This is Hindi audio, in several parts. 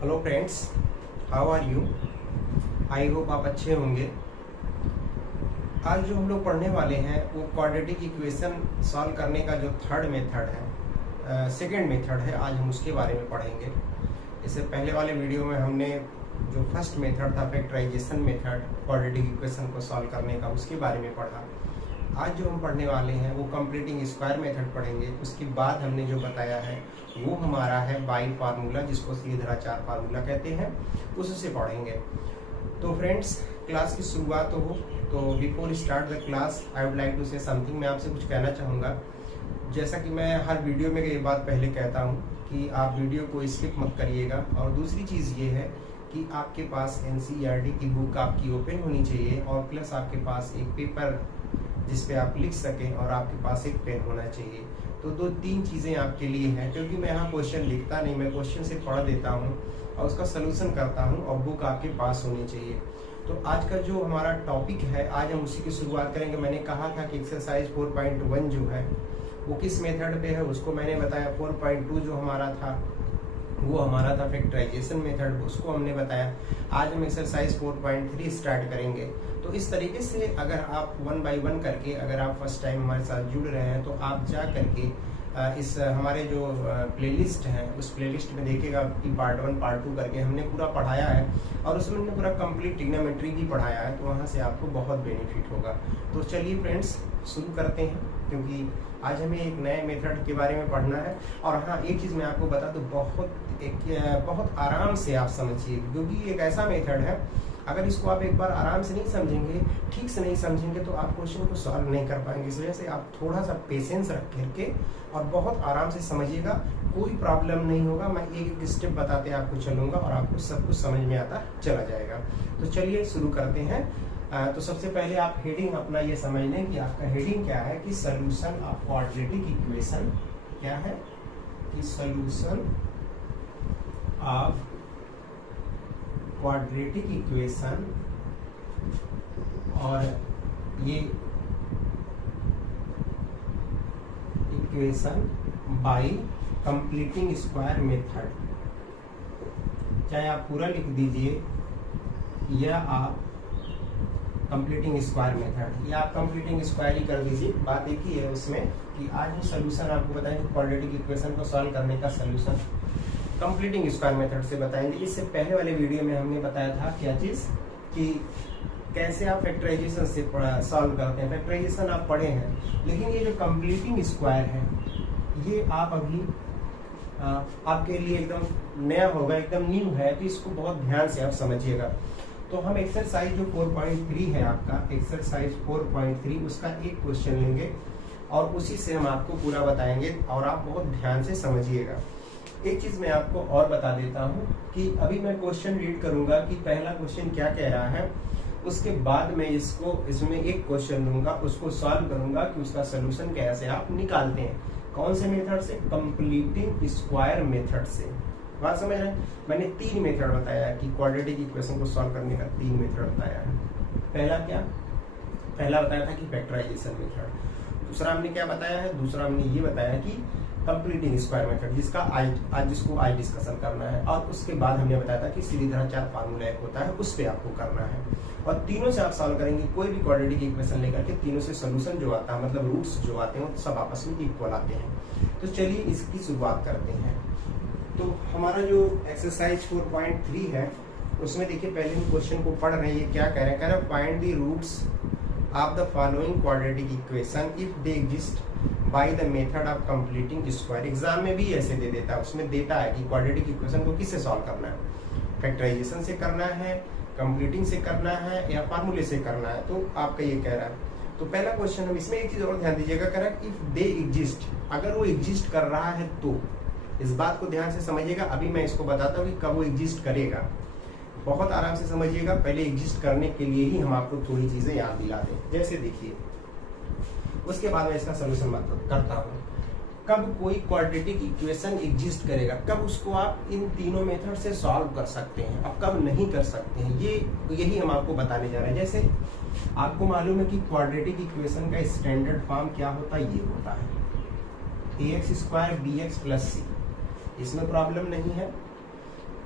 Hello friends, how are you. I hope आप अच्छे होंगे। आज जो हम लोग पढ़ने वाले हैं वो क्वाड्रेटिक इक्वेशन सॉल्व करने का जो थर्ड मेथड है, सेकंड मेथड है, आज हम उसके बारे में पढ़ेंगे। इससे पहले वाले वीडियो में हमने जो फर्स्ट मेथड था फैक्टराइजेशन मेथड क्वाड्रेटिक इक्वेशन को सॉल्व करने का, उसके बारे में पढ़ा। आज जो हम पढ़ने वाले हैं वो कंप्लीटिंग स्क्वायर मेथड पढ़ेंगे। उसके बाद हमने जो बताया है वो हमारा है बाई फार्मूला, जिसको सीधाचार फार्मूला कहते हैं, उससे पढ़ेंगे। तो फ्रेंड्स, क्लास की शुरुआत हो तो before start the class I would like to say something. मैं आपसे कुछ कहना चाहूँगा। जैसा कि मैं हर वीडियो में ये बात पहले कहता हूँ कि आप वीडियो को स्किप मत करिएगा। और दूसरी चीज़ ये है कि आपके पास NCERT की बुक आपकी ओपन होनी चाहिए और प्लस आपके पास एक पेपर जिस पे आप लिख सकें और आपके पास एक पेन होना चाहिए। तो दो तीन चीज़ें आपके लिए हैं, क्योंकि मैं यहाँ क्वेश्चन लिखता नहीं, मैं क्वेश्चन से पढ़ देता हूँ और उसका सलूशन करता हूँ और बुक आपके पास होनी चाहिए। तो आज का जो हमारा टॉपिक है, आज हम उसी की शुरुआत करेंगे। मैंने कहा था कि एक्सरसाइज 4.1 जो है वो किस मेथड पे है, उसको मैंने बताया। 4.2 जो हमारा था वो हमारा था फैक्टराइजेशन मेथड, उसको हमने बताया। आज हम एक्सरसाइज 4.3 स्टार्ट करेंगे। तो इस तरीके से अगर आप 1 बाय 1 करके, अगर आप फर्स्ट टाइम हमारे साथ जुड़ रहे हैं तो आप जा करके इस हमारे जो प्लेलिस्ट है उस प्लेलिस्ट में देखिएगा कि पार्ट 1 पार्ट 2 करके हमने पूरा पढ़ाया है और उसमें हमने पूरा कंप्लीट ट्रिग्नोमेट्री भी पढ़ाया है। तो वहाँ से आपको बहुत बेनिफिट होगा। तो चलिए फ्रेंड्स, शुरू करते हैं, क्योंकि आज हमें एक नए मेथड के बारे में पढ़ना है। और हाँ, एक चीज़ मैं आपको बता दूँ, बहुत आराम से आप समझिए, क्योंकि एक ऐसा मेथड है अगर इसको आप एक बार आराम से नहीं समझेंगे, ठीक से नहीं समझेंगे, तो आप क्वेश्चन को सॉल्व नहीं कर पाएंगे। इस वजह से आप थोड़ा सा पेशेंस रख करके और बहुत आराम से समझिएगा, कोई प्रॉब्लम नहीं होगा। मैं एक एक स्टेप बताते आपको चलूँगा और आपको सब कुछ समझ में आता चला जाएगा। तो चलिए शुरू करते हैं। तो सबसे पहले आप हेडिंग अपना ये समझ लें कि आपका हेडिंग क्या है, कि सॉल्यूशन ऑफ क्वाड्रेटिक इक्वेशन क्या है, कि सॉल्यूशन ऑफ क्वाड्रेटिक इक्वेशन, और ये equation by completing square method. चाहे आप पूरा लिख दीजिए या आप कंप्लीटिंग स्क्वायर मेथड, या आप कंप्लीटिंग स्क्वायर ही कर दीजिए, बात एक ही है उसमें। कि आज हम सोल्यूशन आपको बताएंगे क्वाड्रेटिक इक्वेशन को सॉल्व करने का सोल्यूशन कंप्लीटिंग स्क्वायर मेथड से बताएंगे। इससे पहले वाले वीडियो में हमने बताया था क्या चीज़, कि कैसे आप फैक्टराइजेशन से सॉल्व करते हैं। फैक्टराइजेशन आप पढ़े हैं, लेकिन ये जो कंप्लीटिंग स्क्वायर है ये आप अभी आपके लिए एकदम नया होगा, एकदम न्यू है। तो इसको बहुत ध्यान से आप समझिएगा। तो हम एक्सरसाइज जो 4.3 है आपका, एक्सरसाइज 4.3, उसका एक क्वेश्चन लेंगे और उसी से हम आपको पूरा बताएंगे और आप बहुत ध्यान से समझिएगा। एक चीज मैं आपको और बता देता हूँ कि अभी मैं क्वेश्चन रीड करूंगा कि पहला क्वेश्चन क्या कह रहा है, उसके बाद मैं इसमें एक क्वेश्चन लूंगा, उसको सॉल्व करूंगा कि उसका सोल्यूशन कैसे आप निकालते हैं। कौन से मेथड से? कंप्लीटिंग स्क्वायर मेथड से। बात समझ रहे हैं? मैंने 3 मेथड बताया है कि क्वाड्रेटिक इक्वेशन को सॉल्व करने का 3 मेथड बताया है। पहला क्या? पहला बताया था कि फैक्टराइजेशन मेथड। दूसरा हमने क्या बताया है? दूसरा हमने ये बताया कि कंप्लीटिंग स्क्वायर मेथड, जिसको आज डिस्कशन करना है। और उसके बाद हमने बताया था कि सीधाचार फार्मूला एक होता है, उस पर आपको करना है। और तीनों से आप सॉल्व करेंगे, कोई भी क्वाड्रेटिक इक्वेशन लेकर के तीनों से सोल्यूशन जो आता है, मतलब रूट्स जो आते हैं, सब आपस में इक्वल आते हैं। तो चलिए इसकी शुरुआत करते हैं। तो हमारा जो एक्सरसाइज 4.3 है उसमें देखिए, पहले हम क्वेश्चन को पढ़ रहे हैं। ये क्या कह रहे हैं? कह रहे हैं find the roots of the following quadratic equation if they exist by the method of completing square. Exam में भी ऐसे दे देता है, उसमें देता है कि क्वाड्रेटिक इक्वेशन को किससे सॉल्व करना है, फैक्टराइजेशन से करना है, कंप्लीटिंग से करना है, या फार्मूले से करना है। तो आपका ये कह रहा है। तो पहला क्वेश्चन, हम इसमें एक चीज और ध्यान दीजिएगा, कह रहा है इफ दे एग्जिस्ट, अगर वो एग्जिस्ट कर रहा है तो। इस बात को ध्यान से समझिएगा। अभी मैं इसको बताता हूँ कि कब वो एग्जिस्ट करेगा। बहुत आराम से समझिएगा। पहले एग्जिस्ट करने के लिए ही हम आपको थोड़ी चीजें याद दिला दें। जैसे देखिए, उसके बाद मैं इसका सोल्यूशन करता हूँ। कब कोई क्वाड्रेटिक इक्वेशन एग्जिस्ट करेगा, कब उसको आप इन तीनों मेथड से सॉल्व कर सकते हैं, अब कब नहीं कर सकते हैं, यही हम आपको बताने जा रहे हैं। जैसे आपको मालूम है कि क्वाड्रेटिक इक्वेशन का स्टैंडर्ड फॉर्म क्या होता है, ये होता है ax² bx + c। इसमें प्रॉब्लम नहीं है।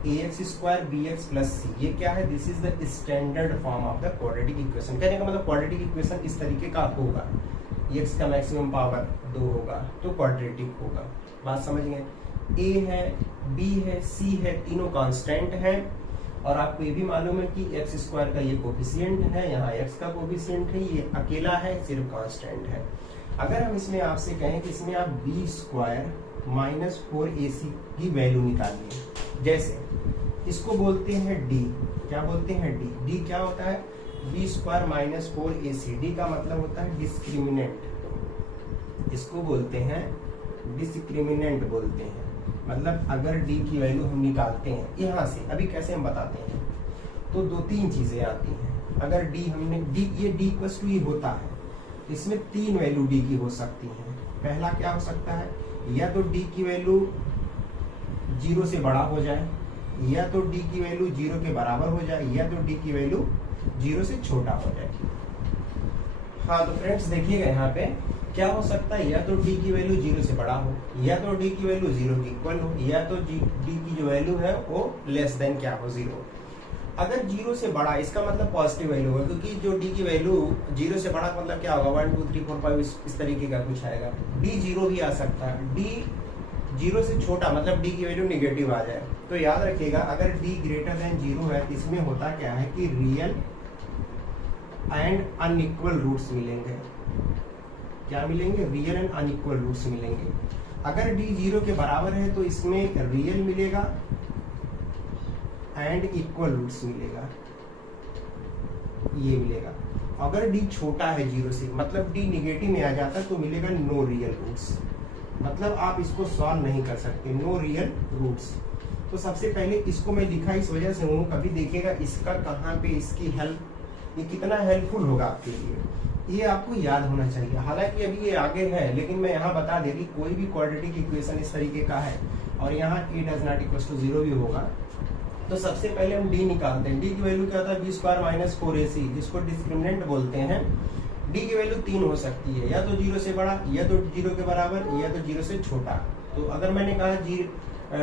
ax स्क्वायर bx प्लस सी, ये क्या है? This is the standard form of the quadratic equation. कहने का मतलब क्वाड्रेटिक इक्वेशन इस तरीके का होगा, x का मैक्सिमम पावर 2 होगा तो क्वाड्रेटिक होगा। बात समझ गए? a है, b है, c है, तीनों कांस्टेंट है, और आपको ये भी मालूम है कि एक्स स्क्वायर का ये कोफिशिएंट है, यहाँ एक्स का कोफिशिएंट है, ये अकेला है, सिर्फ कांस्टेंट है। अगर हम इसमें आपसे कहें कि इसमें आप बी स्क्वायर माइनस 4ac की वैल्यू निकालिए, जैसे इसको बोलते हैं डी, क्या बोलते हैं? डी। डी क्या होता है? B square minus 4ac। D का मतलब होता है डिस्क्रिमिनेंट, इसको बोलते हैं डिस्क्रिमिनेंट बोलते हैं। मतलब अगर डी की वैल्यू हम निकालते हैं यहाँ से, अभी कैसे हम बताते हैं, तो 2-3 चीजें आती हैं। अगर डी हमने ये डी इक्वल्स टू ये होता है, इसमें 3 वैल्यू डी की हो सकती हैं। पहला क्या हो सकता है? या तो डी की वैल्यू 0 से बड़ा हो जाए, या तो डी की वैल्यू 0 के बराबर हो जाए, या तो डी की वैल्यू 0 से छोटा हो जाए। हाँ, तो फ्रेंड्स देखिएगा यहाँ पे क्या हो सकता है, या तो डी की वैल्यू 0 से बड़ा हो, या तो डी की वैल्यू 0 के इक्वल हो, या तो डी की जो वैल्यू है वो लेस देन क्या हो? 0। अगर 0 से बड़ा, इसका मतलब पॉजिटिव वैल्यू होगा, क्योंकि जो डी की वैल्यू 0 से बड़ा मतलब क्या होगा? 1 2 3 4 5 इस तरीके का कुछ आएगा। डी 0 भी आ सकता है, डी 0 से छोटा मतलब डी की वैल्यू निगेटिव आ जाए। तो याद रखिएगा, अगर डी ग्रेटर देन 0 है, इसमें होता क्या है कि रियल एंड अनइक्वल रूट्स मिलेंगे। क्या मिलेंगे? रियल एंड अनइक्वल रूट्स मिलेंगे। अगर डी 0 के बराबर है तो इसमें रियल मिलेगा एंड इक्वल रूट्स मिलेगा, ये मिलेगा। अगर डी छोटा है 0 से, मतलब डी निगेटिव में आ जाता है, तो मिलेगा नो रियल रूट्स। मतलब आप इसको सॉल्व नहीं कर सकते, नो रियल रूट्स। तो सबसे पहले इसको मैं लिखा इस वजह से हूँ, कभी देखिएगा इसका कहाँ पे इसकी हेल्प, ये कितना हेल्पफुल होगा आपके लिए, ये आपको याद होना चाहिए। हालांकि अभी ये आगे है, लेकिन मैं यहाँ बता दे कि कोई भी क्वाड्रेटिक इक्वेशन इस तरीके का है और यहाँ a does not equal to 0 भी होगा, तो सबसे पहले हम d निकालते हैं। d की वैल्यू क्या होता है? बी स्क्वायर माइनस 4ac, जिसको डिस्क्रिमिनेंट बोलते हैं। d की वैल्यू 3 हो सकती है, या तो 0 से बड़ा, या तो 0 के बराबर, या तो 0 से छोटा। तो अगर मैंने कहा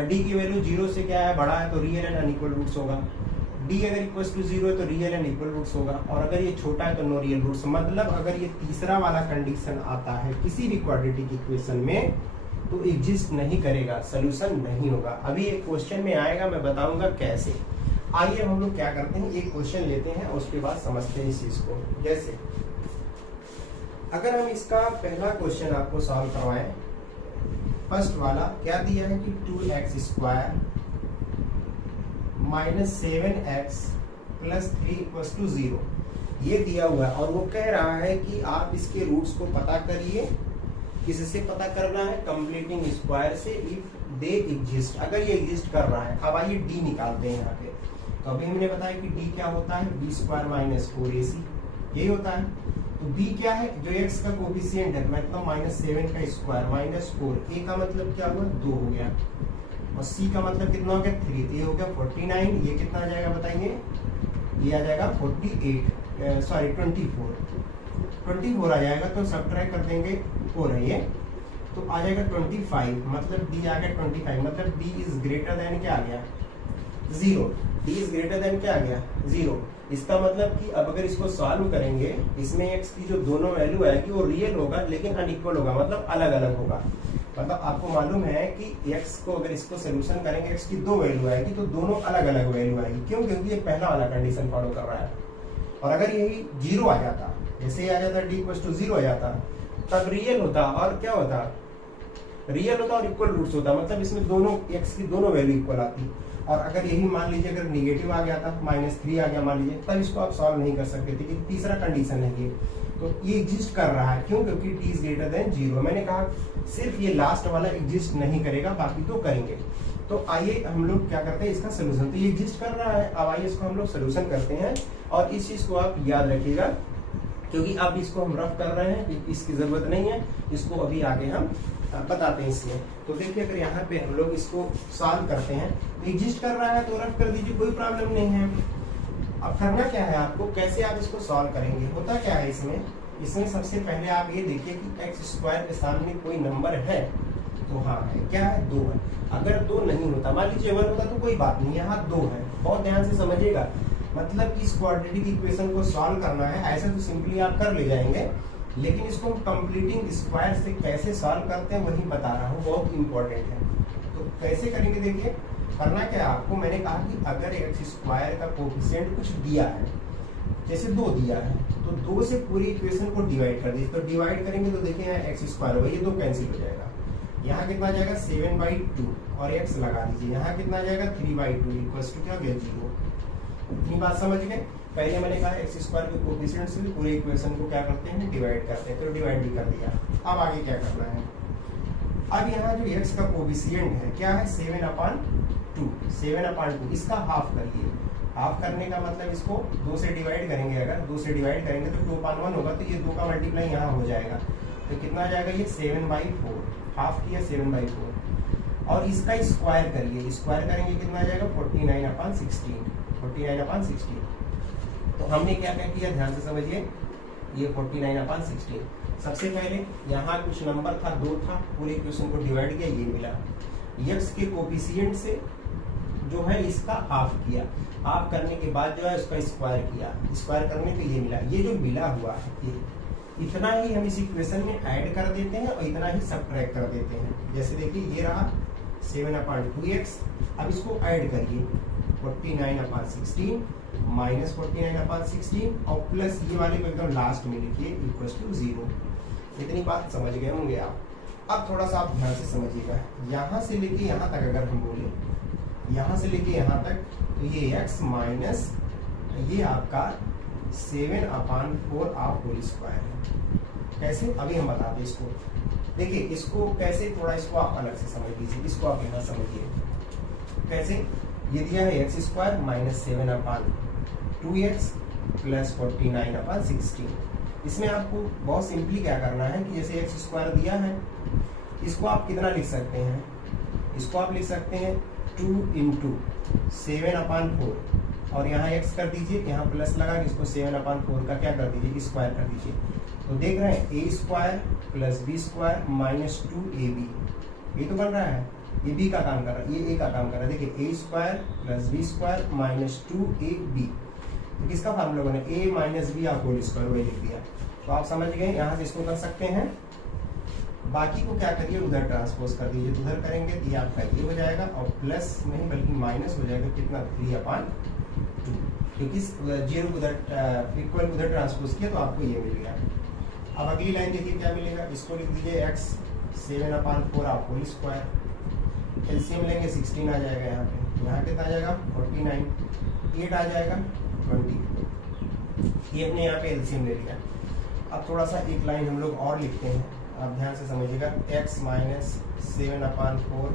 d की वैल्यू 0 से क्या है? बड़ा है, तो रियल एंड अनइक्वल रूट्स होगा। d अगर इक्वल टू 0 है तो रियल एंड इक्वल रूट्स होगा, और अगर ये छोटा है तो नो रियल रूट्स। मतलब अगर ये तीसरा वाला कंडीशन आता है किसी भी क्वाड्रेटिक इक्वेशन में, तो एग्जिस्ट नहीं करेगा, सोल्यूशन नहीं होगा। अभी एक क्वेश्चन में आएगा, मैं बताऊंगा कैसे। आइए हम लोग क्या करते हैं, एक क्वेश्चन लेते हैं और उसके बाद समझते हैं इस चीज को। जैसे अगर हम इसका पहला क्वेश्चन आपको सॉल्व करवाएं, फर्स्ट वाला क्या दिया है कि 2x square minus 7x plus 3 equal to 0, ये दिया हुआ है। और वो कह रहा है कि आप इसके रूट्स को पता करिए। किससे पता करना है? कंप्लीटिंग स्क्वायर से, इफ दे एग्जिस्ट, अगर ये एग्जिस्ट कर रहा है। अब आइए डी निकालते हैं यहाँ पे। तो अभी हमने बताया कि डी क्या होता है? बी स्क्वायर माइनस 4ac, यही होता है। तो बी क्या है? जो एक्स का कोफिशिएंट है, मतलब -7 का स्क्वायर माइनस 4, ए का मतलब क्या हुआ? 2 हो गया, और सी का मतलब कितना हो गया? 3, तो ये हो गया 49। ये कितना आ जाएगा बताइए? ये आ जाएगा 24 आ जाएगा। तो सब्ट्रैक्ट कर देंगे, 4 है ये, तो आ जाएगा 25। मतलब डी आ गया 25, मतलब डी इज ग्रेटर देन क्या आ गया? 0। डी इज ग्रेटर देन क्या आ गया? 0। इसका मतलब कि अब अगर इसको सॉल्व करेंगे, इसमें एक्स की जो दोनों वैल्यू आएगी वो रियल होगा, लेकिन अनइक्वल होगा, मतलब अलग अलग होगा। मतलब आपको मालूम है कि x को अगर इसको सोल्यूशन करेंगे, x की 2 वैल्यू आएगी, तो दोनों अलग अलग वैल्यू आएगी। क्यों? क्योंकि ये पहला वाला कंडीशन फॉलो कर रहा है। और अगर यही 0 आ जाता, जैसे आ जाता d इक्वल टू 0 आ जाता, तब रियल होता, और क्या होता? रियल होता और इक्वल रूट्स होता, मतलब इसमें दोनों x की दोनों वैल्यू इक्वल आती। और अगर यही मान लीजिए अगर निगेटिव आ गया था, -3 आ गया मान लीजिए, तब इसको आप सॉल्व नहीं कर सकते थे, कि तीसरा कंडीशन है ये। तो ये एग्जिस्ट कर रहा है, क्यों? क्योंकि t इज ग्रेटर देन 0। मैंने कहा सिर्फ ये लास्ट वाला एग्जिस्ट नहीं करेगा, बाकी तो करेंगे। तो आइए हम लोग क्या करते हैं, इसका सोल्यूशन। तो ये एग्जिस्ट कर रहा है, अब आइए इसको हम लोग सोल्यूशन करते हैं। और इस चीज को आप याद रखिएगा, क्योंकि अब इसको हम रफ कर रहे हैं, इसकी जरूरत नहीं है, इसको अभी आगे हम बताते हैं इसमें। तो देखिए अगर यहाँ पे हम लोग इसको सॉल्व करते हैं, एग्जिस्ट कर रहा है तो रफ कर दीजिए, कोई प्रॉब्लम नहीं है। अब करना क्या है आपको, कैसे आप इसको सॉल्व करेंगे? होता क्या है इसमें सबसे पहले आप ये देखिए कि एक्स स्क्वायर के सामने कोई नंबर है, तो हाँ है, क्या है 2 है। अगर 2 नहीं होता, मान लीजिए 1 होता तो कोई बात नहीं, यहाँ 2 है। बहुत ध्यान से समझिएगा, मतलब कि इस क्वाड्रेटिक इक्वेशन को सॉल्व करना है, ऐसा तो सिंपली आप कर ले जाएंगे, लेकिन इसको हम कंप्लीटिंग स्क्वायर से कैसे सॉल्व करते हैं वही बता रहा हूँ, बहुत इंपॉर्टेंट है। तो कैसे करेंगे, देखिए करना क्या है आपको, मैंने कहा कि अगर एक्स स्क्वायर का कोफिशिएंट कुछ दिया है, जैसे 2 दिया है, तो 2 से पूरी इक्वेशन को डिवाइड कर दीजिए। तो डिवाइड करेंगे तो देखिए यहाँ एक्स स्क्वायर होगा, ये 2 कैंसिल हो जाएगा, यहाँ कितना आ जाएगा 7/2 और एक्स लगा दीजिए, यहाँ कितना आ जाएगा 3/2 इक्वल्स टू क्या हो गया 0। इतनी बात समझ गए। पहले मैंने कहा एक्स स्क्वायर के कोफिशिएंट से पूरे इक्वेशन को क्या करते हैं, डिवाइड करते हैं, तो डिवाइड भी कर दिया। अब आगे क्या करना है, अब यहाँ जो एक्स का कोफिशिएंट है क्या है 7/2, 7/2 इसका हाफ करिए। हाफ करने का मतलब इसको 2 से डिवाइड करेंगे, अगर 2 से डिवाइड करेंगे तो 2/1 होगा, तो ये 2 का मल्टीप्लाई यहाँ हो जाएगा, तो कितना आ जाएगा ये 7/4, हाफ किया 7/4, और इसका स्क्वायर करिए, स्क्वायर करेंगे कितना आ जाएगा 49/16, 49/16। तो हमने क्या क्या किया, ध्यान से समझिए, ये 49/16, सबसे पहले यहाँ कुछ नंबर था 2 था, पूरे इक्वेशन को डिवाइड किया, ये मिला। एक्स के कोफिशिएंट से जो है इसका हाफ किया, हाफ करने के बाद जो है उसका स्क्वायर किया, स्क्वायर करने पे ये मिला। ये जो मिला हुआ है ये इतना ही हम इस इक्वेशन में ऐड कर देते हैं और इतना ही सब्ट्रैक्ट कर देते हैं। जैसे देखिए ये रहा 7/2x, अब इसको ऐड करिए 49/16 माइनस 49/16 और प्लस ये वाले को एकदम लास्ट में लिखिए इक्वल्स टू 0। इतनी बात समझ गए होंगे आप। अब थोड़ा सा आप ध्यान से समझिएगा, यहाँ से लेके यहाँ तक अगर हम बोले, यहाँ से लेके यहाँ तक, तो ये x माइनस ये आपका 7/4 आप होल स्क्वायर है। कैसे, अभी हम बताते हैं इसको। देखिए इसको कैसे, थोड़ा इसको आप अलग से समझ लीजिए, इसको आप यहाँ समझिए कैसे। ये दिया है x square minus 7/2x plus 49/16। इसमें आपको बहुत सिंपली क्या करना है कि जैसे एक्स स्क्वायर दिया है, इसको आप कितना लिख सकते हैं, इसको आप लिख सकते हैं 2 × 7/4 और यहाँ x कर दीजिए, यहाँ प्लस लगा के इसको 7/4 का क्या कर दीजिए, स्क्वायर कर दीजिए। तो देख रहे हैं a square plus b square minus 2ab, ये तो बन रहा है, ये b का काम कर रहा है, ये a का काम कर रहा है। देखिए a square plus b square minus 2ab, तो किसका फार्मूला बने, a माइनस b आप होल स्क्वायर वही लिख दिया। तो आप समझ गए, यहाँ से इसको कर सकते हैं। बाकी को क्या करिए, उधर ट्रांसपोज कर दीजिए, तो उधर करेंगे तो ये आपका ये हो जाएगा और प्लस नहीं बल्कि माइनस हो जाएगा कितना 3/2, क्योंकि 0 उधर इक्वल उधर ट्रांसपोज किया तो आपको ये मिल गया। अब अगली लाइन देखिए क्या मिलेगा, इसको लिख दीजिए x 7/4 आप होल स्क्वायर, एलसीएम लेंगे 16 आ जाएगा, यहाँ कितना आ जाएगा 49, 8 आ जाएगा 20, ये अपने यहाँ पे एलसीएम ले लिया। अब थोड़ा सा एक लाइन हम लोग और लिखते हैं, आप ध्यान से समझिएगा, x माइनस 7/4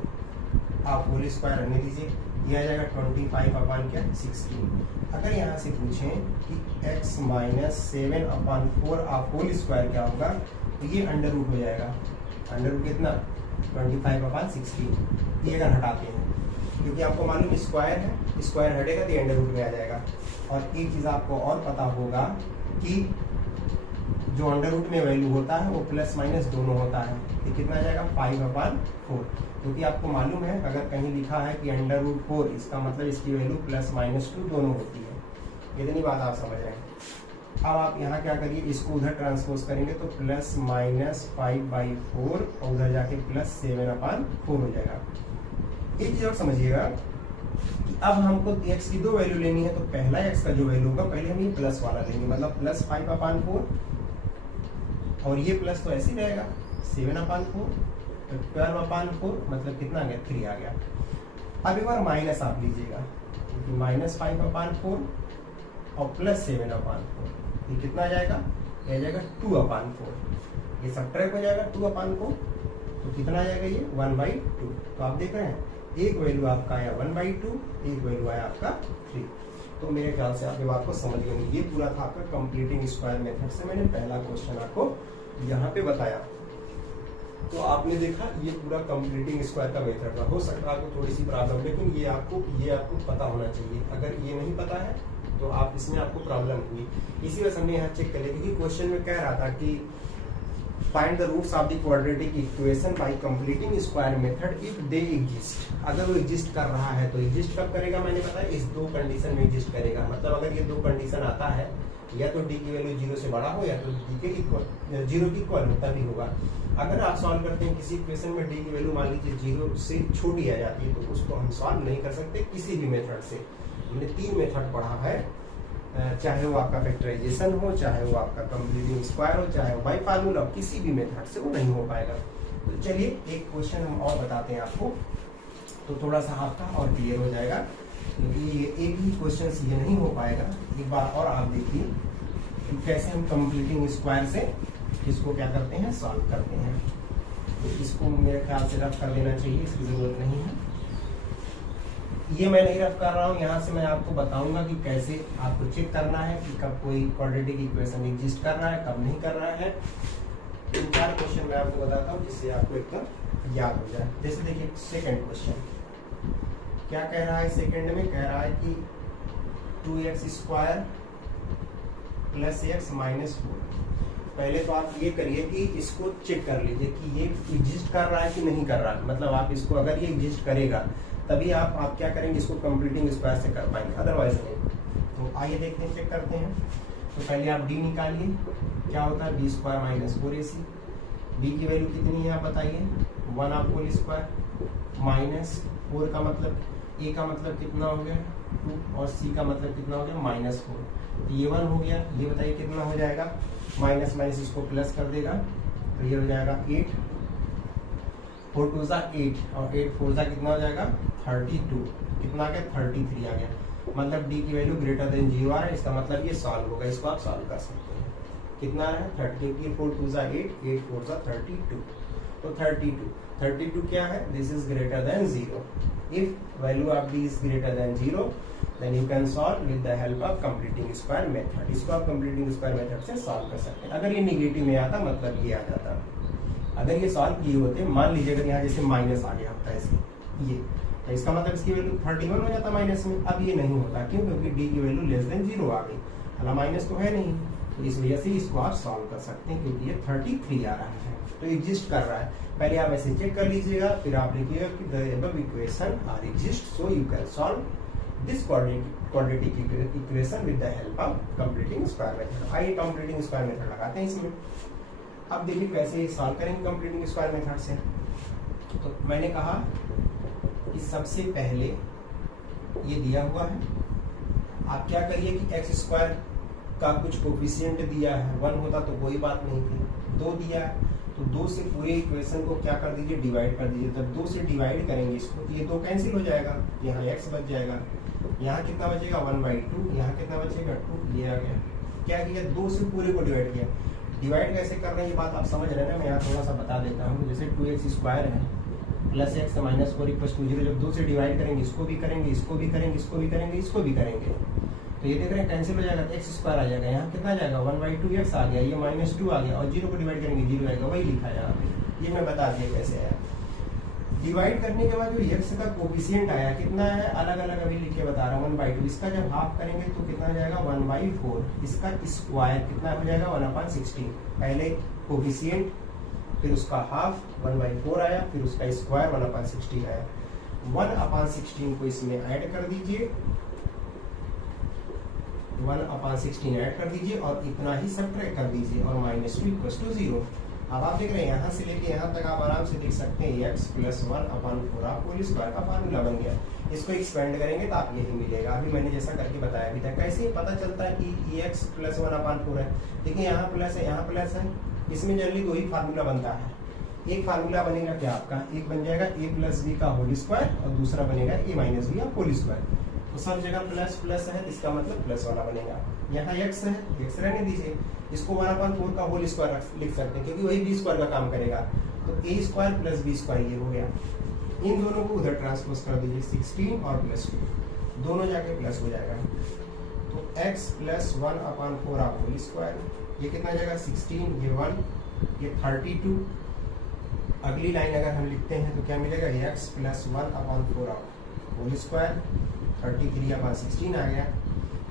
आप होल स्क्वायर रहने दीजिए, ये आ जाएगा 25/16। अगर यहाँ से पूछें कि x माइनस 7/4 आप होल स्क्वायर क्या होगा, तो ये अंडर रूट हो जाएगा, अंडर रूट कितना 25/16, ये अगर हटाते हैं, क्योंकि आपको मालूम स्क्वायर है, स्क्वायर हटेगा तो ये अंडर रूट में आ जाएगा। और एक चीज़ आपको और पता होगा कि जो अंडर रूट में वैल्यू होता है वो प्लस माइनस दोनों होता है, ये कितना आ जाएगा 5/4, क्योंकि आपको मालूम है अगर कहीं लिखा है कि अंडर रूट 4, इसका मतलब इसकी वैल्यू प्लस माइनस 2 दोनों होती है। इतनी बात आप समझ रहे हैं। अब आप यहाँ क्या करिए, इसको उधर ट्रांसपोज करेंगे तो प्लस माइनस 5/4 और उधर जाके प्लस 7/4 हो जाएगा। एक चीज और समझिएगा कि अब हमको x की 2 वैल्यू लेनी है, तो पहला x का जो वैल्यू होगा पहले हम ये प्लस वाला लेंगे, मतलब प्लस 5/4 और ये प्लस तो ऐसे ही रहेगा 7/4, तो 12/4 मतलब कितना आ गया 3 आ गया। अब एक बार माइनस आप लीजिएगा, माइनस 5/4 और प्लस 7/4, ये कितना आ जाएगा, ये आ जाएगा 2/4, ये सब्ट्रैक्ट हो जाएगा 2/4, तो कितना आ जाएगा ये 1/2। तो आप देख रहे हैं एक वैल्यू आपका आया 1/2, एक वैल्यू आया आपका 3। तो मेरे ख्याल से आप ये बात को समझ गए। ये पूरा था आपका कंप्लीटिंग स्क्वायर मेथड से मैंने पहला क्वेश्चन आपको यहाँ पे बताया। तो आपने देखा ये पूरा कंप्लीटिंग स्क्वायर का मेथड था। हो सकता है आपको थोड़ी सी प्रॉब्लम, लेकिन ये आपको पता होना चाहिए। अगर ये नहीं पता है तो आप इसमें आपको प्रॉब्लम हुई। इसी वजह से हमने यहाँ चेक कर लिया, क्योंकि क्वेश्चन में कह रहा था कि find the roots of the quadratic equation by completing square method if they exist. अगर वो एग्जिस्ट कर रहा है तो एग्जिस्ट कब करेगा, मैंने बताया इस दो कंडीशन में एग्जिस्ट करेगा। मतलब अगर ये दो कंडीशन आता है, या तो डी की वैल्यू 0 से बड़ा हो या तो डी के इक्वल 0 की इक्वल हो, तभी होगा। अगर आप सॉल्व करते हैं किसी इक्वेशन में डी की वैल्यू मान लीजिए 0 से छोटी आ जाती है, तो उसको हम सॉल्व नहीं कर सकते किसी भी मेथड से। हमने 3 मेथड पढ़ा है, चाहे वो आपका फैक्टराइजेशन हो, चाहे वो आपका कंप्लीटिंग स्क्वायर हो, चाहे वो बाई फार्मूला, किसी भी मेथड से वो नहीं हो पाएगा। तो चलिए एक क्वेश्चन हम और बताते हैं आपको, तो थोड़ा सा आपका और क्लियर हो जाएगा, क्योंकि ये एक ही क्वेश्चन ये नहीं हो पाएगा। एक बार और आप देखिए कि कैसे हम कंप्लीटिंग स्क्वायर से इसको क्या करते हैं, सॉल्व करते हैं। तो इसको मेरे ख्याल से रफ कर देना चाहिए, इसकी जरूरत नहीं है। ये मैं नहीं रफ कर रहा हूँ, यहाँ से मैं आपको बताऊंगा कि कैसे आपको चेक करना है कि कब कोई क्वाड्रेटिक इक्वेशन एग्जिस्ट कर रहा है, कब नहीं कर रहा है। 3-4 क्वेश्चन मैं आपको बताता हूँ जिससे आपको एकदम याद हो जाए। जैसे देखिए सेकंड क्वेश्चन क्या कह रहा है, सेकंड में कह रहा है कि 2x square plus x minus 4। पहले तो आप ये करिए कि इसको चेक कर लीजिए कि ये एग्जिस्ट कर रहा है कि नहीं कर रहा है। मतलब आप इसको, अगर ये एग्जिस्ट करेगा तभी आप क्या करेंगे, इसको कंप्लीटिंग स्क्वायर से कर पाएंगे, अदरवाइज नहीं। तो आइए देखते हैं, चेक करते हैं। तो पहले आप d निकालिए, क्या होता है b square minus 4ac। b की वैल्यू कितनी है आप बताइए, 1 आप होल स्क्वायर माइनस 4 का मतलब a का मतलब कितना हो गया 2, और c का मतलब कितना हो गया माइनस 4। ये 1 हो गया, ये बताइए कितना हो जाएगा, माइनस माइनस इसको प्लस कर देगा, तो ये हो जाएगा 8, 4 2 जा 8, और 8 4 जा कितना हो जाएगा 32, कितना आ गया 33 आ गया। मतलब d की वैल्यू ग्रेटर देन 0 आ रहा है, इसका मतलब ये सॉल्व होगा, इसको आप सॉल्व कर सकते हैं। कितना है 30, क्योंकि 4 2 जा 8, 8 4 जा 32, तो 32 क्या है, this is greater than 0। If value of d is greater than 0 then you can solve with the help of completing square method. इसको आप कंप्लीटिंग स्क्वायर मेथड से सॉल्व कर सकते हैं। अगर ये निगेटिव में आता मतलब ये आ जाता, अगर ये सॉल्व किए होते, मान लीजिए अगर यहाँ जैसे माइनस आ गया होता है इसके, ये तो इसका मतलब इसकी वैल्यू 31 हो जाता माइनस में। अब ये नहीं होता, क्यों, क्योंकि d की वैल्यू लेस देन 0 आ गई, हालांकि माइनस तो है नहीं, तो इस वजह से इसको आप सॉल्व कर सकते हैं, क्योंकि ये 33 आ रहा है, तो एग्जिस्ट कर रहा है। पहले आप ऐसे चेक कर लीजिएगा, फिर आप लिखिएगा कि the above equation are exist, so you can solve this quadratic equation with the help of completing square method. आइए कंप्लीटिंग स्क्वायर मेथड लगाते हैं इसमें। अब देखिए कैसे सॉल्व करेंगे कंप्लीटिंग स्क्वायर मेथड से। तो मैंने कहा कि सबसे पहले ये दिया हुआ है, आप क्या करिए कि एक्स स्क्वायर का कुछ कोफिशिएंट दिया है, 1 होता तो कोई बात नहीं थी, 2 दिया है, तो 2 से पूरे इक्वेशन को क्या कर दीजिए, डिवाइड कर दीजिए। जब 2 से डिवाइड करेंगे इसको, तो ये 2 कैंसिल हो जाएगा, यहाँ x बच जाएगा, यहाँ कितना बचेगा 1/2, यहाँ कितना बचेगा 2, ये आ गया। क्या किया, 2 से पूरे को डिवाइड किया। डिवाइड कैसे कर रहे हैं ये बात आप समझ रहे हैं ना, मैं यहाँ थोड़ा सा बता देता हूँ। जैसे 2x स्क्वायर है प्लस x माइनस 4 = 0, जब 2 से डिवाइड करेंगे, इसको भी करेंगे, इसको भी करेंगे, इसको भी करेंगे, इसको भी करेंगे, तो ये देख रहे हैं कैंसिल हो जाएगा, x स्क्वायर आ जाएगा, यहाँ कितना आ जाएगा 1/2x आ गया, ये -2 आ गया, और 0 को डिवाइड करेंगे 0 आएगा, वही लिखा है यहाँ पे, ये मैं बता दिया कैसे आया। डिवाइड करने के बाद जो x का कोफिशिएंट आया कितना है, अलग अलग अभी लिख के बता रहा हूँ, 1/2, इसका जब हाफ करेंगे तो कितना जाएगा 1/4, इसका स्क्वायर कितना हो जाएगा 1/16। पहले कोफिशिएंट, फिर उसका हाफ 1/4 आया, फिर उसका स्क्वायर 1/16 आया। 1/16 को इसमें ऐड कर दीजिए, 1/16 ऐड कर दीजिए और इतना ही सब्ट्रैक्ट कर दीजिए, और -2 = 0। अब आप देख रहे हैं यहाँ से लेके यहाँ तक आप आराम से देख सकते हैं x + 1/4 आप होल स्क्वायर का फार्मूला बन गया। इसको एक्सपेंड करेंगे तो आप यही मिलेगा। अभी मैंने जैसा करके बताया अभी तक, कैसे पता चलता है कि x + 1/4 है। देखिए यहाँ प्लस है, यहाँ प्लस है, इसमें जनरली 2 ही फार्मूला बनता है। एक फार्मूला बनेगा क्या आपका, एक बन जाएगा a + b का होल स्क्वायर, और दूसरा बनेगा a - b का होल स्क्वायर। तो सब जगह प्लस प्लस है, इसका मतलब प्लस वाला बनेगा। यहाँ x है, x रहने दीजिए, इसको 1/4 का होल स्क्वायर लिख सकते हैं, क्योंकि वही b स्क्वायर का काम करेगा। तो a square plus b square ये हो गया। इन दोनों को उधर ट्रांसपोज कर दीजिए, 16 और +2 दोनों जाके प्लस हो जाएगा। तो x + 1/4 आप होल स्क्वायर, ये कितना जाएगा 16, ये 1, ये 32। अगली लाइन अगर हम लिखते हैं तो क्या मिलेगा, x + 1/4 होल स्क्वायर, 33/16 आ गया।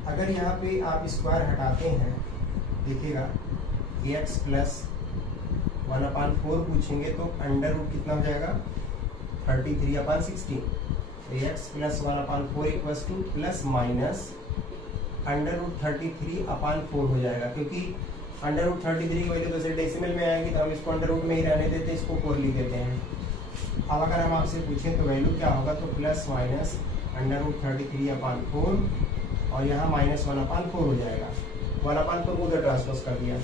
अगर यहाँ पे आप स्क्वायर हटाते हैं, देखिएगा x + 1/4 पूछेंगे तो अंडर रूट कितना हो जाएगा 33/16। x plus 1/4 equals to plus minus under root 33/4 हो जाएगा, क्योंकि अंडर रूट 33 की वैल्यू तो डेसिमल में आएगी तो हम इसको अंडर रूट में ही रहने देते हैं, इसको 4 लिख देते हैं। अब अगर हम आपसे पूछें तो वैल्यू क्या होगा, तो प्लस माइनस अंडर रूट 33/4 और यहाँ माइनस 1/4 हो जाएगा। 1/4 को उधर ट्रांसपोज कर दिया।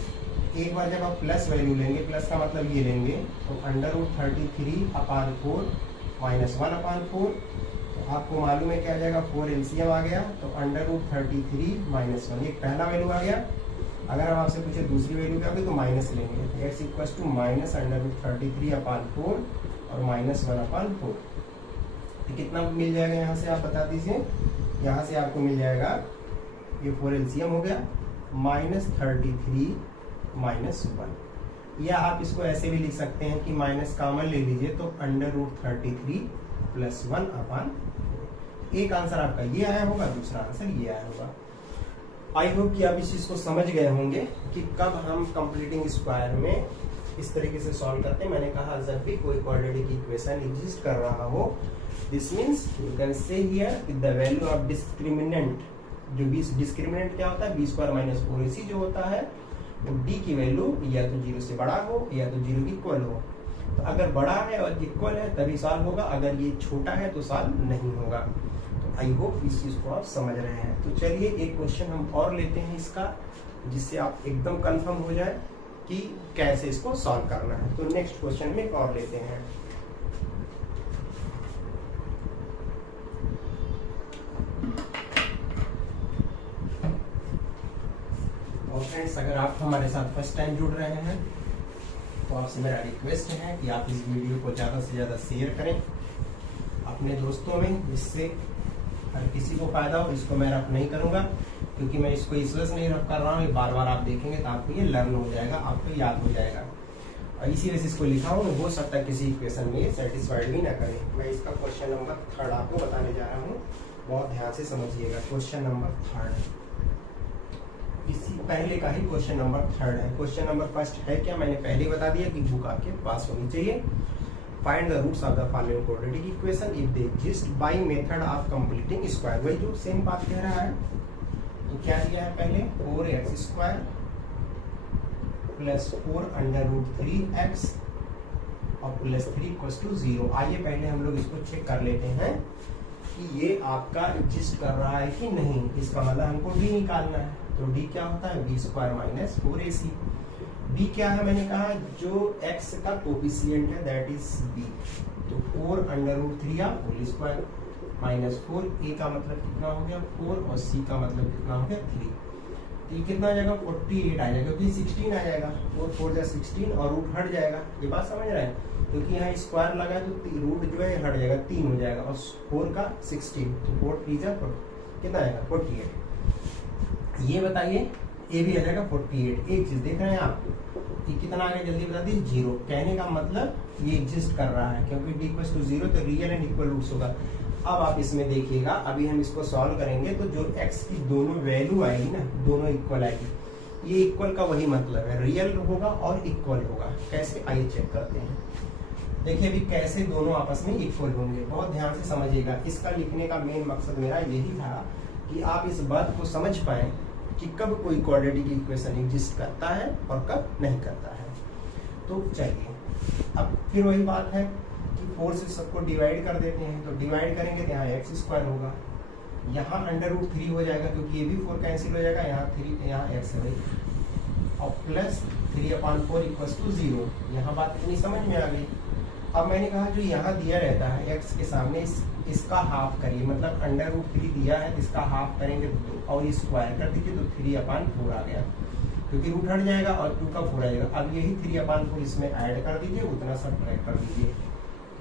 एक बार जब आप प्लस वैल्यू लेंगे, प्लस का मतलब ये लेंगे, तो अंडर रूट 33/4 माइनस 1/4, तो आपको मालूम है क्या आ जाएगा, 4 एलसीएम आ गया, तो अंडर रूट 33 माइनस 1, ये पहला वैल्यू आ गया। अगर हम आपसे पूछे दूसरी वैल्यू क्या होगी तो माइनस लेंगे, x equals to minus under root 33/4 और माइनस 1/4। तो कितना मिल जाएगा यहाँ से, आप बता दीजिए। यहाँ से आपको मिल जाएगा, ये 4 एलसीएम हो गया, -33 माइनस 1, या आप इसको ऐसे भी लिख सकते हैं कि माइनस कॉमन ले लीजिए, तो अंडर रूट 33 प्लस 1/4। एक आंसर आपका ये आया होगा, दूसरा आंसर ये आया होगा। आई होप कि आप इस चीज को समझ गए होंगे कि कब हम कंप्लीटिंग स्क्वायर में इस तरीके से सॉल्व करते हैं। मैंने कहा जब भी कोई क्वाड्रेटिक इक्वेशन एग्जिस्ट कर रहा हो, this means you can say here the value of discriminant, जो डिस्क्रिमिनेंट क्या होता है, b² - 4ac जो होता है, वो d की वैल्यू या तो 0 से बड़ा हो या तो 0 के इक्वल हो। तो अगर बड़ा है और इक्वल है तभी सॉल्व होगा, अगर ये छोटा है तो सॉल्व नहीं होगा। तो आई होप इस चीज को आप समझ रहे हैं। तो चलिए एक क्वेश्चन हम और लेते हैं इसका, जिससे आप एकदम कंफर्म हो जाए कि कैसे इसको सॉल्व करना है। तो नेक्स्ट क्वेश्चन में एक और लेते हैं। और फ्रेंड्स, अगर आप हमारे साथ फर्स्ट टाइम जुड़ रहे हैं तो आपसे मेरा रिक्वेस्ट है कि आप इस वीडियो को ज़्यादा से ज़्यादा शेयर करें अपने दोस्तों में, जिससे हर किसी को फायदा हो। इसको मैं रफ नहीं करूंगा, क्योंकि मैं इसको इस वजह से नहीं रफ कर रहा हूँ, बार बार आप देखेंगे तो आपको ये लर्न हो जाएगा, आपको याद हो जाएगा। और इसी वजह से इसको लिखा हूँ, हो सकता है किसी इक्वेशन में ये सेटिस्फाइड भी ना करें। मैं इसका क्वेश्चन नंबर 3 आपको बताने जा रहा हूँ, बहुत ध्यान से समझिएगा। क्वेश्चन नंबर 3 इसी पहले का ही क्वेश्चन नंबर 3 है। क्वेश्चन नंबर 1 है क्या, मैंने पहले बता दिया कि बुक आपके पास होनी चाहिए। Find the roots of the following quadratic equation if they exist by method of completing square. वही जो सेम बात कह रहा है। तो क्या दिया है पहले, 4x² plus 4 under root 3x और प्लस 3 इक्वल्स टू 0। आइए पहले हम लोग इसको चेक कर लेते हैं कि ये आपका एग्जिस्ट कर रहा है कि नहीं। इसका मतलब हमको d निकालना है। तो d क्या होता है, b² - 4ac। b क्या है, मैंने कहा जो x का कोफिशिएंट है दैट इज b। तो 4 under root 3 whole square minus 4, a का मतलब कितना हो गया 4 और c का मतलब कितना हो गया 3। तो ये कितना आ जाएगा 48 आ जाएगा, क्योंकि 16 आ जाएगा। 4 4 जा 16 और रूट हट जाएगा। ये बात समझ रहे हैं, क्योंकि यहाँ स्क्वायर लगा है तो रूट जो है हट जाएगा, 3 हो जाएगा और 4 का 16, तो 4 3 जा कितना आएगा 48। ये बताइए ये भी आ जाएगा 48। एक चीज देख रहे हैं आप, ये कितना आ गया जल्दी बता दीजिए, 0। कहने का मतलब ये एग्जिस्ट कर रहा है, क्योंकि d इक्वल्स टू 0 तो रियल एंड इक्वल रूट्स होगा। अब आप इसमें देखिएगा, अभी हम इसको सॉल्व करेंगे तो जो x की दोनों वैल्यू आएगी ना, दोनों इक्वल आएगी। ये इक्वल का वही मतलब है, रियल होगा और इक्वल होगा। कैसे, आइए चेक करते हैं। देखिए अभी कैसे दोनों आपस में इक्वल होंगे, बहुत ध्यान से समझिएगा। इसका लिखने का मेन मकसद मेरा यही था कि आप इस बात को समझ पाए कि कब कोई क्वाड्रेटिक इक्वेशन एग्जिस्ट करता है और कब नहीं करता है। तो चलिए अब फिर वही बात है कि 4 से सबको डिवाइड कर देते हैं। तो डिवाइड करेंगे तो यहाँ x² होगा, यहाँ अंडर रूट 3 हो जाएगा, क्योंकि ये भी 4 कैंसिल हो जाएगा, यहाँ 3 यहाँ x है भाई, और प्लस 3/4 इक्वल्स टू 0। यहाँ बात इतनी समझ में आ गई। अब मैंने कहा जो यहाँ दिया रहता है x के सामने, इसका हाफ करिए, मतलब अंडर रूट 3 दिया है, इसका हाफ करेंगे और ये स्क्वायर कर दीजिए तो 3/4 आ गया, क्योंकि रूट हट जाएगा और 2 का 4 आएगा। अब यही 3/4 इसमें ऐड कर दीजिए, उतना सब्ट्रैक्ट कर दीजिए,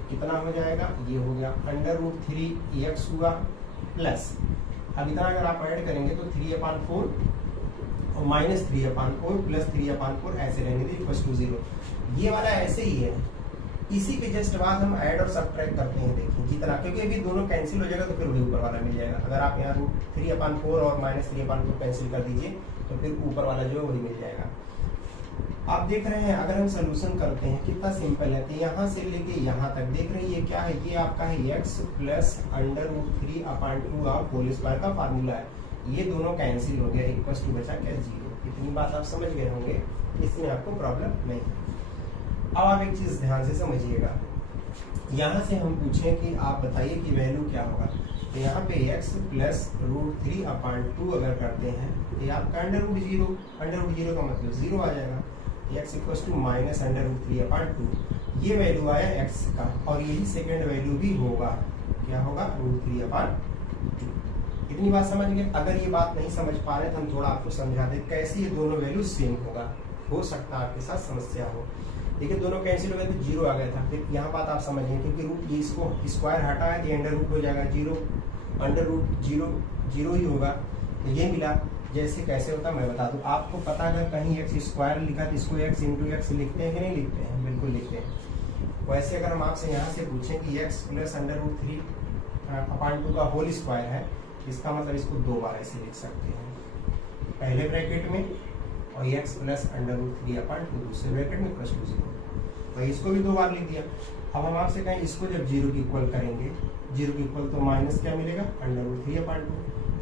कितना हो जाएगा, ये हो गया अंडर रूट 3x हुआ प्लस, अब इतना अगर आप ऐड करेंगे तो 3/4 और माइनस 3/4 प्लस 3/4 ऐसे रहेंगे तो इक्वल्स टू 0। ये वाला ऐसे ही है। इसी के जस्ट बाद हम ऐड और सब्ट्रैक्ट करते हैं। देखिए जितना, क्योंकि अभी दोनों कैंसिल हो जाएगा तो फिर वही ऊपर वाला मिल जाएगा। अगर आप यहाँ रूट 3/4 और माइनस 3/4 कैंसिल कर दीजिए तो फिर ऊपर वाला जो है वही मिल जाएगा। आप देख रहे हैं अगर हम सोल्यूशन करते हैं कितना सिंपल है, तो यहाँ से लेके यहाँ तक देख रहे हैं ये क्या है, ये आपका है x plus √3/2 of whole square का फार्मूला है। ये दोनों कैंसिल हो गया, इक्वल टू बचा क्या 0। इतनी बात आप समझ गए होंगे, इसमें आपको प्रॉब्लम नहीं। अब आप एक चीज ध्यान से समझिएगा, यहाँ से हम पूछें कि आप बताइए कि वैल्यू क्या होगा, तो यहाँ पे x प्लस √3/2 अगर करते हैं तो आपका √0 का मतलब 0 आ जाएगा, x इक्वल टू माइनस √3/2। ये वैल्यू आया x का, और यही सेकेंड वैल्यू भी होगा, क्या होगा √3/2। इतनी बात समझ गए। अगर ये बात नहीं समझ पा रहे तो हम थोड़ा आपको समझा दें कैसे ये दोनों वैल्यू सेम होगा, हो सकता है आपके साथ समस्या हो। देखिए दोनों कैंसिल हो गए तो 0 आ गया था, फिर यहाँ बात आप समझिए क्योंकि रूट ये इसको स्क्वायर हटा है तो अंडर रूट हो जाएगा 0, अंडर रूट 0 ही होगा, तो ये मिला। जैसे कैसे होता मैं बता दूं आपको, पता अगर कहीं x स्क्वायर लिखा तो इसको x इंटू एक्स लिखते हैं कि नहीं लिखते हैं, बिल्कुल लिखते हैं। वैसे अगर हम आपसे यहाँ से पूछें कि x प्लस √3/2 का होल स्क्वायर है, इसका मतलब इसको 2 बार ऐसे लिख सकते हैं, पहले ब्रैकेट में और x प्लस √3/2 दूसरे ब्रैकेट में प्लस 0, तो इसको भी 2 बार लिख दिया। अब हम आपसे कहें इसको जब 0 की इक्वल करेंगे, 0 की इक्वल तो माइनस क्या मिलेगा √3/2,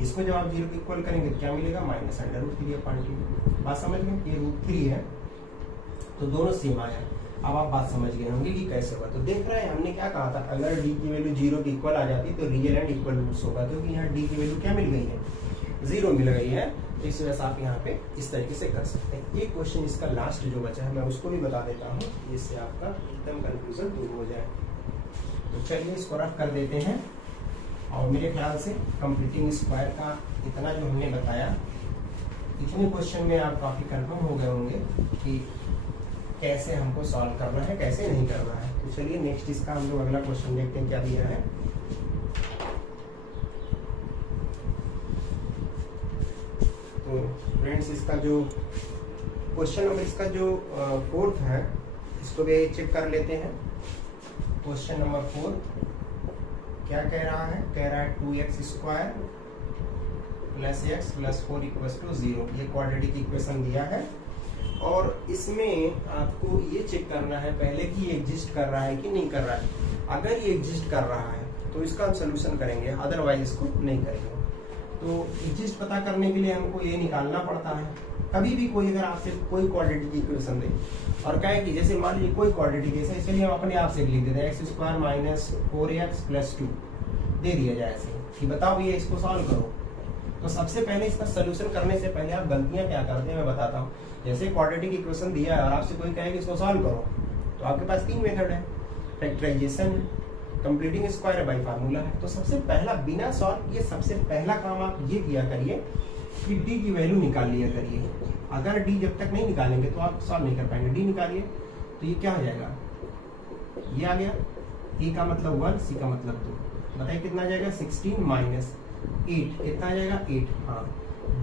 इसको जब आप 0 की इक्वल करेंगे तो क्या मिलेगा माइनस √3/2। बात समझ गए, ये √3 है तो दोनों सेम आया। अब आप बात समझ गए होंगे कि कैसे होगा। तो देख रहे हैं हमने क्या कहा था, अगर d की वैल्यू 0 की इक्वल आ जाती तो रियल एंड इक्वल रूट्स होगा, क्योंकि यहाँ d की वैल्यू क्या मिल गई है 0 मिल गई है, तो इस वजह से आप यहाँ पे इस तरीके से कर सकते हैं। एक क्वेश्चन इसका लास्ट जो बचा है मैं उसको भी बता देता हूँ, इससे आपका एकदम कंफ्यूजन दूर हो जाए। तो चलिए इसको रफ कर देते हैं, और मेरे ख्याल से कंप्लीटिंग स्क्वायर का इतना जो हमने बताया, इतने क्वेश्चन में आप काफी कंफर्म हो गए होंगे कि कैसे हमको सॉल्व करना है कैसे नहीं करना है। तो चलिए नेक्स्ट इसका हम लोग अगला क्वेश्चन देखते हैं क्या दिया है। तो फ्रेंड्स इसका जो क्वेश्चन नंबर इसका जो 4th है, इसको भी चेक कर लेते हैं। क्वेश्चन नंबर 4 क्या कह रहा है, कह रहा है 2x square plus x plus 4 equal to 0। ये क्वाड्रेटिक इक्वेशन दिया है, और इसमें आपको ये चेक करना है पहले कि ये एग्जिस्ट कर रहा है कि नहीं कर रहा है। अगर ये एग्जिस्ट कर रहा है तो इसका हम सोल्यूशन करेंगे, अदरवाइज इसको नहीं करेंगे। तो एग्जिस्ट पता करने के लिए हमको ये निकालना पड़ता है। कभी भी कोई अगर आपसे कोई क्वाड्रेटिक इक्वेशन दे और कहे कि जैसे मान लीजिए कोई क्वाड्रेटिक इक्वेशन, चलिए हम अपने आप से लिख देते हैं x square minus 4x plus 2 दे दिया जाए ऐसे कि बताओ ये इसको सॉल्व करो, तो सबसे पहले इसका सोल्यूशन करने से पहले आप गलतियां क्या करते हैं मैं बताता हूँ। जैसे क्वाड्रेटिक इक्वेशन दिया है और आपसे कोई कहे कि इसको सॉल्व करो, तो आपके पास 3 मेथड है, फैक्टराइजेशन है, कंप्लीटिंग स्क्वायर है, बाई फार्मूला है। तो सबसे पहला बिना सॉल्व किए सबसे पहला काम आप ये किया करिए कि d की वैल्यू निकाल लिया करिए। अगर d जब तक नहीं निकालेंगे तो आप सॉल्व नहीं कर पाएंगे। d निकालिए तो ये क्या हो जाएगा, ये आ गया, a का मतलब 1, c का मतलब 2, बताइए कितना आ जाएगा 16 माइनस 8, कितना आ जाएगा 8। हाँ,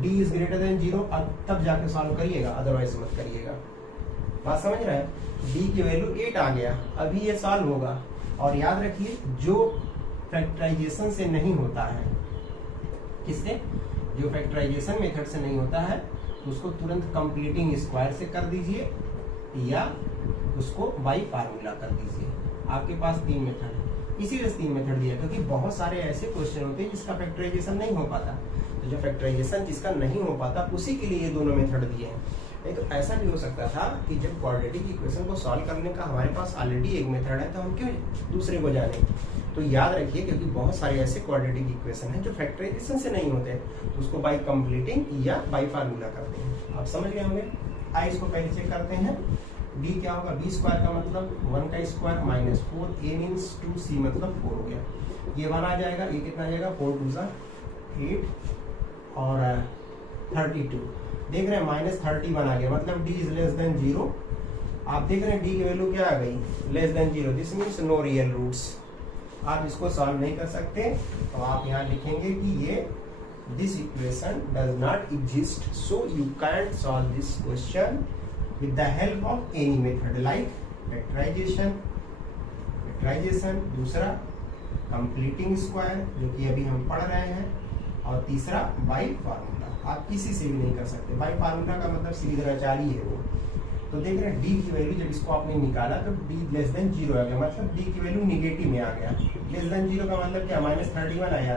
d इज ग्रेटर देन 0, अब तब जाके सॉल्व करिएगा, अदरवाइज मत करिएगा। बात समझ रहे हैं, d की वैल्यू 8 आ गया, अभी ये सॉल्व होगा। और याद रखिए जो फैक्टराइजेशन से नहीं होता है, किससे, जो फैक्टराइजेशन मेथड से नहीं होता है उसको तुरंत कंप्लीटिंग स्क्वायर से कर दीजिए या उसको बाई फार्मूला कर दीजिए। आपके पास 3 मेथड है, इसीलिए 3 मेथड दिया क्योंकि बहुत सारे ऐसे क्वेश्चन होते हैं जिसका फैक्टराइजेशन नहीं हो पाता। तो जो फैक्टराइजेशन जिसका नहीं हो पाता उसी के लिए ये दोनों मेथड दिए हैं। नहीं तो ऐसा भी हो सकता था कि जब क्वाड्रेटिक इक्वेशन को सॉल्व करने का हमारे पास ऑलरेडी एक मेथड है तो हम क्यों दूसरे को जाने। तो याद रखिए क्योंकि बहुत सारे ऐसे क्वाड्रेटिक इक्वेशन हैं जो फैक्टराइजेशन से नहीं होते, तो उसको बाई कंप्लीटिंग या बाई फार्मूला करते हैं। आप समझ गए होंगे। आइए इसको पहले चेक करते हैं। b क्या होगा, b स्क्वायर का मतलब 1 का square minus 4, a means 2c मतलब 4 हो गया। ये 1 आ जाएगा, ये कितना आ जाएगा 4 2 8 और 32। देख रहे हैं माइनस 31 आ गया, मतलब d इज लेस देन 0। आप देख रहे हैं d की वैल्यू क्या आ गई, less than 0, this means no real roots. आप इसको सॉल्व नहीं कर सकते, तो आप यहाँ लिखेंगे कि ये this equation does not exist, so you can't solve this question with the help of any method like factorization, दूसरा कंप्लीटिंग स्क्वायर जो कि अभी हम पढ़ रहे हैं, और तीसरा बाई फार्मूला। आप किसी से भी नहीं कर सकते, बाई फार्मूला का मतलब सीधी तरह चाली है वो। तो देख रहे हैं डी की वैल्यू जब इसको आपने निकाला तो डी लेस देन 0 आ गया, मतलब डी की वैल्यू निगेटिव में आ गया। लेस देन 0 का मतलब क्या, -31 आया,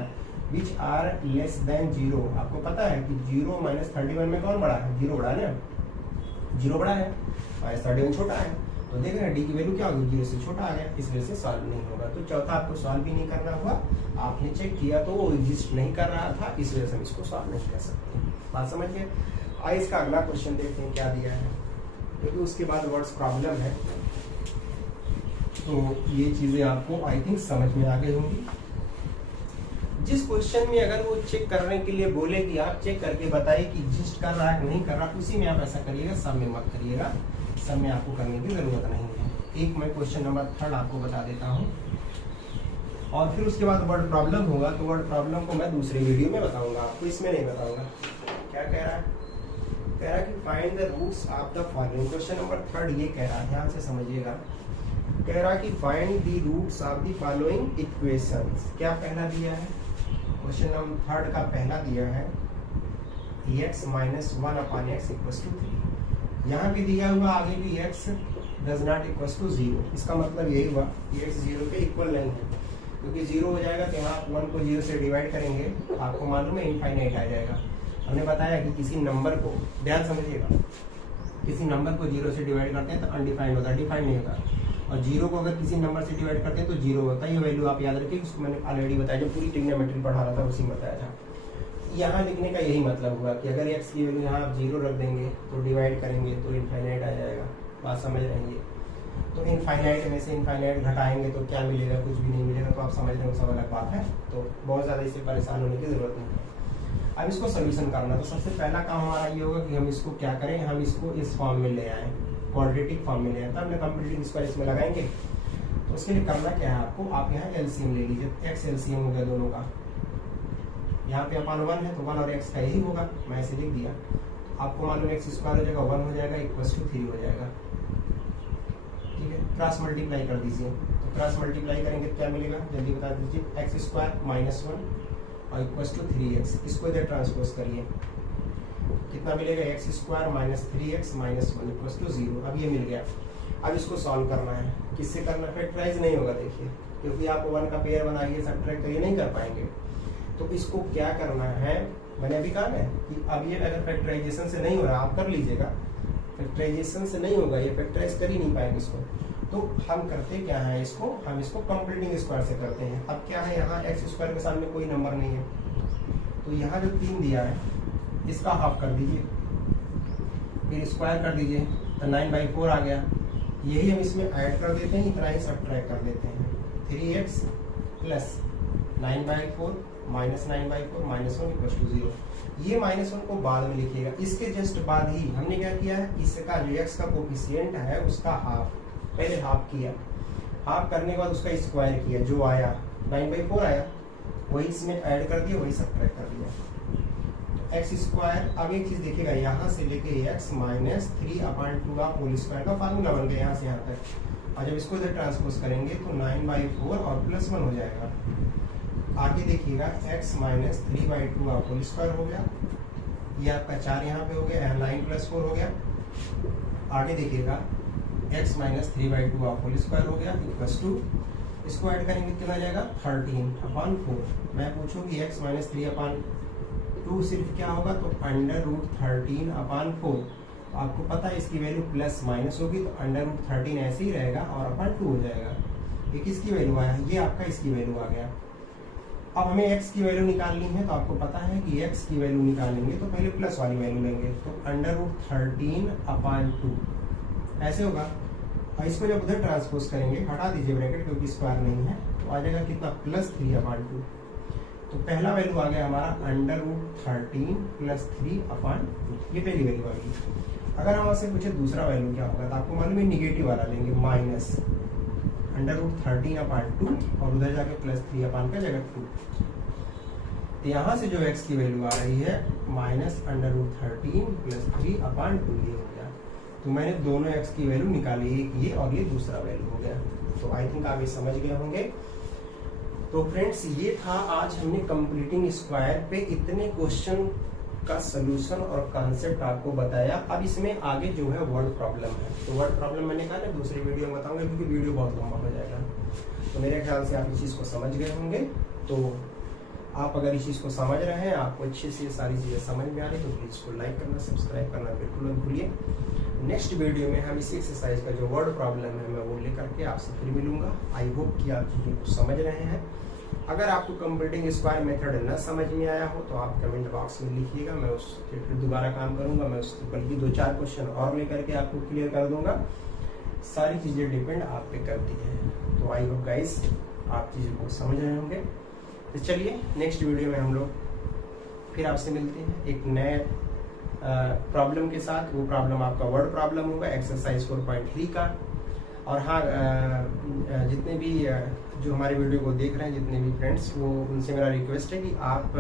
विच आर लेस देन 0। आपको पता है कि 0 -31 में कौन बड़ा है, 0 बड़ा है ना, 0 बड़ा है, -31 छोटा है। तो देख रहे हैं डी की वैल्यू क्या होगी, 0 से छोटा आ गया, इस वजह से सॉल्व नहीं होगा। तो चौथा आपको सॉल्व भी नहीं करना हुआ, आपने चेक किया तो वो एग्जिस्ट नहीं कर रहा था, इस वजह से हम इसको सॉल्व नहीं कर सकते। बात समझ गए। आइए इसका अगला क्वेश्चन देखते हैं क्या दिया है, क्योंकि उसके बाद वर्ड्स प्रॉब्लम है, तो ये चीजें आपको आई थिंक समझ में आ गई होंगी। जिस क्वेश्चन में अगर वो चेक करने के लिए बोले कि आप चेक करके बताइए कि एग्जिस्ट कर रहा है कि नहीं कर रहा, उसी में आप ऐसा करिएगा, सब में मत करिएगा, सब में आपको करने की जरूरत नहीं है। एक मैं क्वेश्चन नंबर 3 आपको बता देता हूँ, और फिर उसके बाद वर्ड प्रॉब्लम होगा, तो वर्ड प्रॉब्लम को मैं दूसरे वीडियो में बताऊंगा आपको, इसमें नहीं बताऊंगा। क्या कह रहा है, कह रहा है कि find the roots of the following. Question number 3 ये कह रहा है, ध्यान से समझिएगा। कह रहा है कि find the roots of the following equations. क्या पहला दिया है, क्वेश्चन नंबर 3 का पहला दिया है x - 1/x = 3। यहाँ भी दिया हुआ आगे भी x does not equals to 0। इसका मतलब यही हुआ कि x 0 के इक्वल नहीं है, क्योंकि 0 हो जाएगा तो यहाँ आप 1 को 0 से डिवाइड करेंगे, आपको मालूम है इनफाइनाइट आ जाएगा। हमने बताया कि किसी नंबर को, ध्यान समझिएगा, किसी नंबर को 0 से डिवाइड करते हैं तो अनडिफाइंड होता है, डिफाइंड नहीं होता, और 0 को अगर किसी नंबर से डिवाइड करते हैं तो 0 होता है। ये वैल्यू आप याद रखिए, उसको मैंने ऑलरेडी बताया, जब पूरी ट्रिग्नोमेट्री पढ़ा रहा था उसी में बताया था। यहाँ लिखने का यही मतलब हुआ कि अगर x की वैल्यू यहाँ आप 0 रख देंगे तो डिवाइड करेंगे तो इनफाइनाइट आ जाएगा। बात समझ रहे हैं, तो इनफाइनाइट में से इनफाइनाइट घटाएंगे तो क्या मिलेगा, कुछ भी नहीं मिलेगा। तो आप समझ रहे हो, सब अलग बात है, तो बहुत ज़्यादा इससे परेशान होने की जरूरत नहीं है। अब इसको सोल्यूशन करना, तो सबसे पहला काम हमारा ये होगा कि हम इसको क्या करें, हम इसको इस फॉर्म में ले आए, क्वाड्रेटिक फॉर्म में ले आए, तब हम कंप्लीटिंग स्क्वायर इसमें लगाएंगे। तो उसके लिए करना क्या है आपको, आप यहाँ एलसीएम ले लीजिए, x एलसीएम हो गया दोनों का, यहाँ पे अपन 1 है तो 1 और x का यही होगा, मैं ऐसे लिख दिया। आपको मालूम है x² हो जाएगा, 1 हो जाएगा, = 3 हो जाएगा, ठीक है। क्रॉस मल्टीप्लाई कर दीजिए, तो क्रॉस मल्टीप्लाई करेंगे तो क्या मिलेगा, जल्दी बता दीजिए, x² - 1 और = 3x। इसको इधर ट्रांसपोज करिए, कितना मिलेगा, x² - 3x - 1 = 0। अब ये मिल गया। अब इसको सॉल्व करना है, किससे करना है, फैक्टराइज नहीं होगा, देखिए, क्योंकि आप 1 का पेयर बनाइए, सब्ट्रैक्ट करिए, नहीं कर पाएंगे। तो इसको क्या करना है, मैंने अभी कहा ना कि अब ये अगर फैक्टराइजेशन से नहीं हो रहा, आप कर लीजिएगा, फैक्टराइजेशन से नहीं होगा, ये फैक्टराइज कर ही नहीं पाएंगे इसको। तो हम करते क्या है, इसको हम इसको कंप्लीटिंग स्क्वायर से करते हैं। अब क्या है, यहाँ x² के सामने कोई नंबर नहीं है, तो यहाँ जो 3 दिया है इसका हाफ कर दीजिए, फिर स्क्वायर कर ददीजिए, तो 9/4 आ गया। यही हम इसमें ऐड कर देते हैं, इतना ही सब्ट्रैक्ट कर देते हैं, 3x + 9/4 - 9/4 - 1 = 0। ये -1 को बाद में लिखिएगा, इसके जस्ट बाद ही हमने क्या किया है, इसका जो x का कोफिशिएंट है उसका हाफ, पहले हाफ किया, हाफ करने के बाद उसका स्क्वायर किया, जो आया 9/4 आया, वही इसमें ऐड कर दिया, वही सब्ट्रैक्ट कर दिया। x², अब एक चीज देखिएगा, यहाँ से लेके x - 3/2 आप होल स्क्वायर का फार्मूला बन गया यहाँ से यहाँ तक, और जब इसको इधर ट्रांसपोज करेंगे तो 9/4 और +1 हो जाएगा। आगे देखिएगा, x - 3/2 आप होल स्क्वायर हो गया, ये आपका 4 यहाँ पे हो गया, 9 + 4 हो गया। आगे देखिएगा, x - 3/2 आप होल स्क्वायर हो गया, = इसको ऐड करेंगे कितना जाएगा, 13/4। मैं पूछूंगी x - 3/2 सिर्फ क्या होगा, तो √13/4। आपको पता है इसकी वैल्यू प्लस माइनस होगी, तो √13 ऐसे ही रहेगा और /2 हो जाएगा। ये किसकी वैल्यू आया, ये आपका इसकी वैल्यू आ गया। अब हमें x की वैल्यू निकालनी है, तो आपको पता है कि x की वैल्यू निकालेंगे तो पहले प्लस वाली वैल्यू लेंगे, तो √13/2 ऐसे होगा। और इसको जब उधर ट्रांसपोज करेंगे, हटा दीजिए ब्रैकेट क्योंकि स्क्वायर नहीं है, तो आ जाएगा कितना, +3/2। तो पहला वैल्यू आ गया हमारा √13 + 3/2, ये पहली वैल्यू आ गई। अगर हम आपसे पूछे दूसरा वैल्यू क्या होगा, तो आपको मालूम है निगेटिव वाला लेंगे, -√13/2 और उधर जाके +3/2 का जगह 2। तो यहाँ से जो x की वैल्यू आ रही है -√13 + 3/2, ये हो गया। तो मैंने दोनों x की वैल्यू निकाली, एक ये और ये दूसरा वैल्यू हो गया। तो आई थिंक आप ये समझ गए होंगे। तो फ्रेंड्स, ये था आज हमने कंप्लीटिंग स्क्वायर पे इतने क्वेश्चन का सलूशन और कॉन्सेप्ट आपको बताया। अब इसमें आगे जो है वर्ड प्रॉब्लम है, तो वर्ड प्रॉब्लम मैंने कहा ना दूसरी वीडियो में बताऊंगा, क्योंकि वीडियो बहुत लंबा हो जाएगा। तो मेरे ख्याल से आप इस चीज़ को समझ गए होंगे। तो आप अगर इस चीज़ को समझ रहे हैं, आपको अच्छे से ये सारी चीज़ें समझ में आ रही, तो प्लीज़ इसको लाइक करना, सब्सक्राइब करना बिल्कुल मत भूलिए। नेक्स्ट वीडियो में हम इसी एक्सरसाइज का जो वर्ड प्रॉब्लम है मैं वो लेकर के आपसे फिर मिलूंगा। आई होप कि आप चीज़ों को समझ रहे हैं। अगर आपको कंप्लीटिंग स्क्वायर मेथड न समझ में आया हो तो आप कमेंट बॉक्स में लिखिएगा, मैं उस फिर दोबारा काम करूंगा। मैं उस बल्कि 2-4 क्वेश्चन और लेकर के आपको क्लियर कर दूंगा। सारी चीज़ें डिपेंड आप पे करती है। तो आई होप गाइस आप चीज़ों को समझ रहे होंगे। तो चलिए नेक्स्ट वीडियो में हम लोग फिर आपसे मिलते हैं एक नए प्रॉब्लम के साथ। वो प्रॉब्लम आपका वर्ड प्रॉब्लम होगा एक्सरसाइज 4.3 का। और हाँ, जितने भी जो हमारे वीडियो को देख रहे हैं, जितने भी फ्रेंड्स, वो उनसे मेरा रिक्वेस्ट है कि आप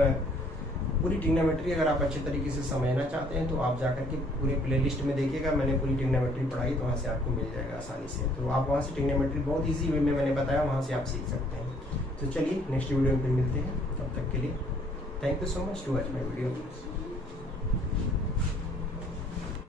पूरी ट्रिग्नोमेट्री अगर आप अच्छे तरीके से समझना चाहते हैं तो आप जाकर के पूरे प्लेलिस्ट में देखिएगा। मैंने पूरी ट्रिग्नोमेट्री पढ़ाई, तो वहाँ से आपको मिल जाएगा आसानी से। तो आप वहाँ से ट्रिग्नोमेट्री बहुत ईजी वे में मैंने बताया, वहाँ से आप सीख सकते हैं। तो चलिए नेक्स्ट वीडियो में फिर मिलते हैं, तब तक के लिए thank you so much to watch my video.